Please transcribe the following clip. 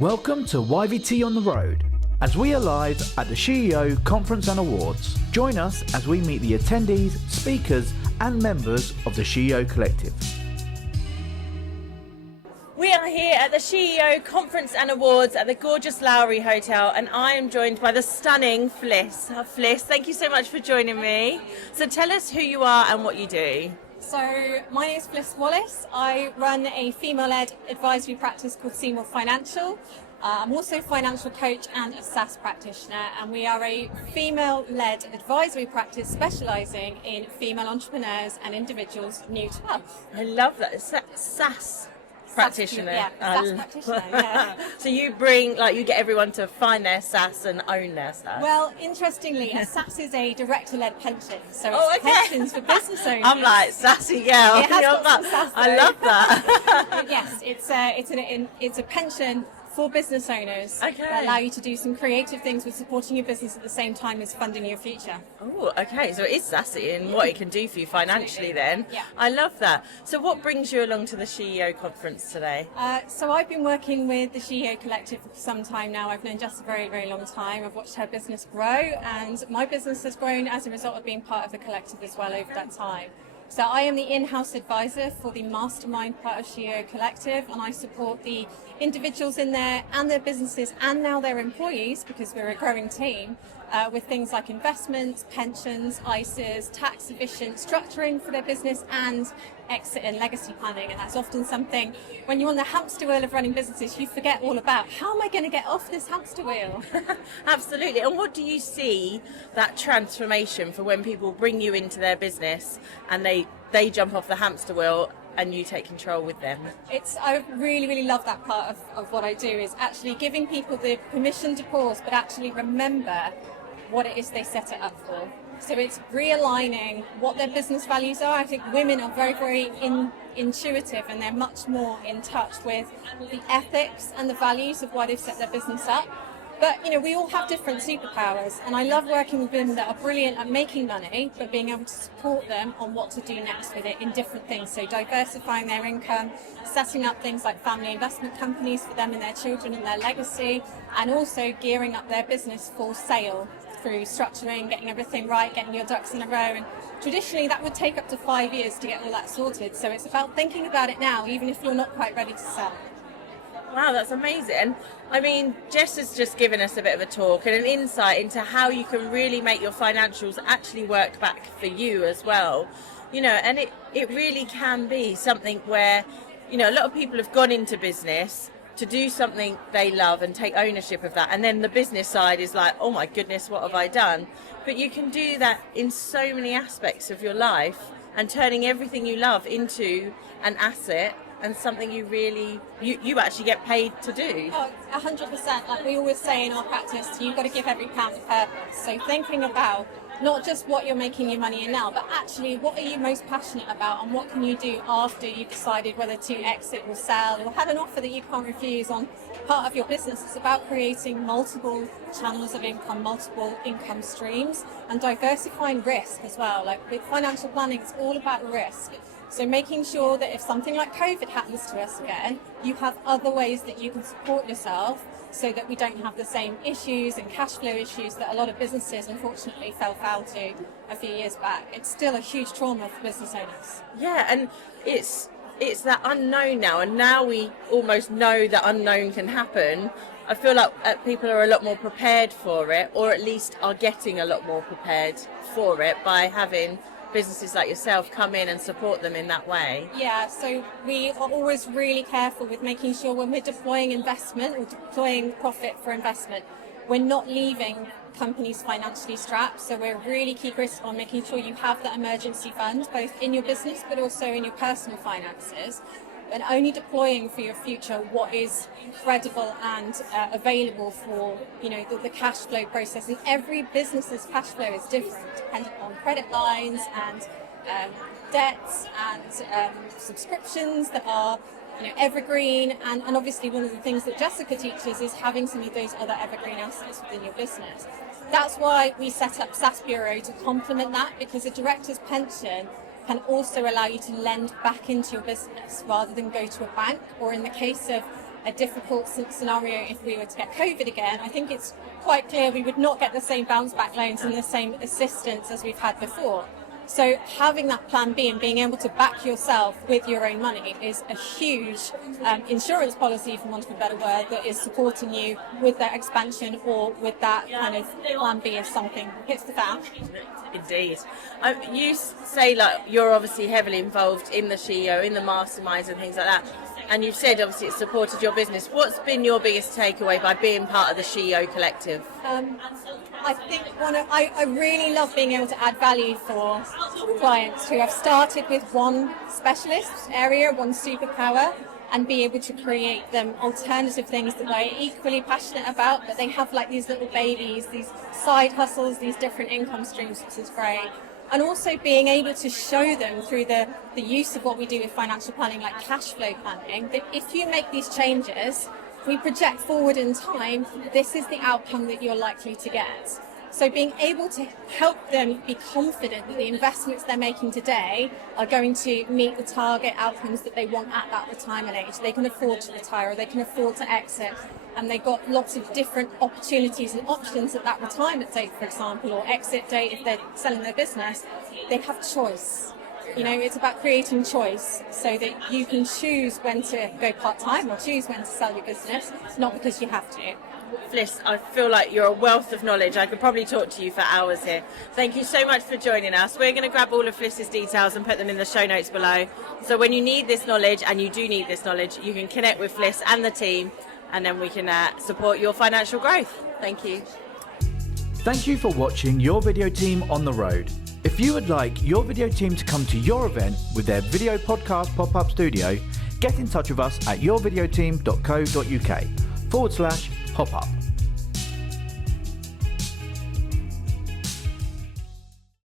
Welcome to YVT On The Road, as we are live at the SheEO Conference and Awards. Join us as we meet the attendees, speakers and members of the SheEO Collective. We are here at the SheEO Conference and Awards at the gorgeous Lowry Hotel, and I am joined by the stunning Fliss. Fliss, thank you so much for joining me. So tell us who you are and what you do. So my name is Fliss Wallace. I run a female-led advisory practice called Seymour Financial. I'm also a financial coach and a SSAS practitioner, and we are a female-led advisory practice specialising in female entrepreneurs and individuals new to wealth. I love that. SSAS practitioner. Yeah, SSAS practitioner, yeah. So you bring, you get everyone to find their SSAS and own their SSAS. Well, interestingly, a SSAS is a director-led pension, so it's okay. pensions for business owners. I'm like, sassy girl. It has got some sass, I love that. Yes, it's a pension for business owners Okay. that allow you to do some creative things with supporting your business at the same time as funding your future. Oh, okay. So it is sassy in what it can do for you financially then. Yeah. I love that. So what brings you along to the SheEO conference today? So I've been working with the SheEO Collective for some time now. I've known Jess a very, very long time. I've watched her business grow, and my business has grown as a result of being part of the collective as well over that time. So I am the in-house advisor for the Mastermind part of SheEO Collective, and I support the individuals in there and their businesses and now their employees, because we're a growing team, with things like investments, pensions, ISAs, tax efficient structuring for their business, and exit and legacy planning. And that's often something, when you're on the hamster wheel of running businesses, you forget all about. How am I going to get off this hamster wheel? Absolutely. And what do you see that transformation for when people bring you into their business and they jump off the hamster wheel and you take control with them? I really, really love that part of what I do, is actually giving people the permission to pause, but actually remember what it is they set it up for. So it's realigning what their business values are. I think women are very, very intuitive, and they're much more in touch with the ethics and the values of why they've set their business up. But, we all have different superpowers, and I love working with women that are brilliant at making money, but being able to support them on what to do next with it in different things. So diversifying their income, setting up things like family investment companies for them and their children and their legacy, and also gearing up their business for sale through structuring, getting everything right, getting your ducks in a row. And traditionally that would take up to 5 years to get all that sorted. So it's about thinking about it now, even if you're not quite ready to sell. Wow, that's amazing. I mean, Jess has just given us a bit of a talk and an insight into how you can really make your financials actually work back for you as well. And it really can be something where, a lot of people have gone into business to do something they love and take ownership of that, and then the business side is like, oh my goodness, what have I done? But you can do that in so many aspects of your life, and turning everything you love into an asset and something you really, you actually get paid to do. Oh, 100%. Like we always say in our practice, you've got to give every pound a purpose. So thinking about not just what you're making your money in now, but actually what are you most passionate about, and what can you do after you've decided whether to exit or sell, or had an offer that you can't refuse on part of your business. It's about creating multiple channels of income, multiple income streams, and diversifying risk as well. Like with financial planning, it's all about risk. So making sure that if something like COVID happens to us again, you have other ways that you can support yourself, so that we don't have the same issues and cash flow issues that a lot of businesses unfortunately fell foul to a few years back. It's still a huge trauma for business owners. Yeah, and it's that unknown now, and now we almost know that unknown can happen. I feel like people are a lot more prepared for it, or at least are getting a lot more prepared for it by having businesses like yourself come in and support them in that way. Yeah, so we are always really careful with making sure when we're deploying investment or deploying profit for investment, we're not leaving companies financially strapped. So we're really key critical on making sure you have that emergency fund, both in your business but also in your personal finances, and only deploying for your future what is credible and available for the cash flow process. And every business's cash flow is different, depending on credit lines and debts and subscriptions that are evergreen. And obviously one of the things that Jessica teaches is having some of those other evergreen assets within your business. That's why we set up SSAS Bureau to complement that, because a director's pension can also allow you to lend back into your business rather than go to a bank, or in the case of a difficult scenario if we were to get COVID again, I think it's quite clear we would not get the same bounce back loans and the same assistance as we've had before. So having that plan B and being able to back yourself with your own money is a huge insurance policy, for want of a better word, that is supporting you with that expansion or with that kind of plan B if something hits the fan. Indeed. You say like you're obviously heavily involved in the SheEO, in the masterminds and things like that. And you've said obviously it's supported your business. What's been your biggest takeaway by being part of the SheEO collective? I think I really love being able to add value for clients who have started with one specialist area, one superpower, and be able to create them alternative things that they're equally passionate about, but they have like these little babies, these side hustles, these different income streams, which is great. And also being able to show them through the use of what we do with financial planning, like cash flow planning, that if you make these changes, we project forward in time, this is the outcome that you're likely to get. So being able to help them be confident that the investments they're making today are going to meet the target outcomes that they want at that retirement age. They can afford to retire or they can afford to exit, and they've got lots of different opportunities and options at that retirement date, for example, or exit date if they're selling their business. They have choice. You know, it's about creating choice so that you can choose when to go part-time or choose when to sell your business, not because you have to. Fliss, I feel like you're a wealth of knowledge. I could probably talk to you for hours here. Thank you so much for joining us. We're going to grab all of Fliss's details and put them in the show notes below. So when you need this knowledge, and you do need this knowledge, you can connect with Fliss and the team, and then we can support your financial growth. Thank you. Thank you for watching Your Video Team on the Road. If you would like your video team to come to your event with their video podcast pop-up studio, get in touch with us at yourvideoteam.co.uk/pop-up.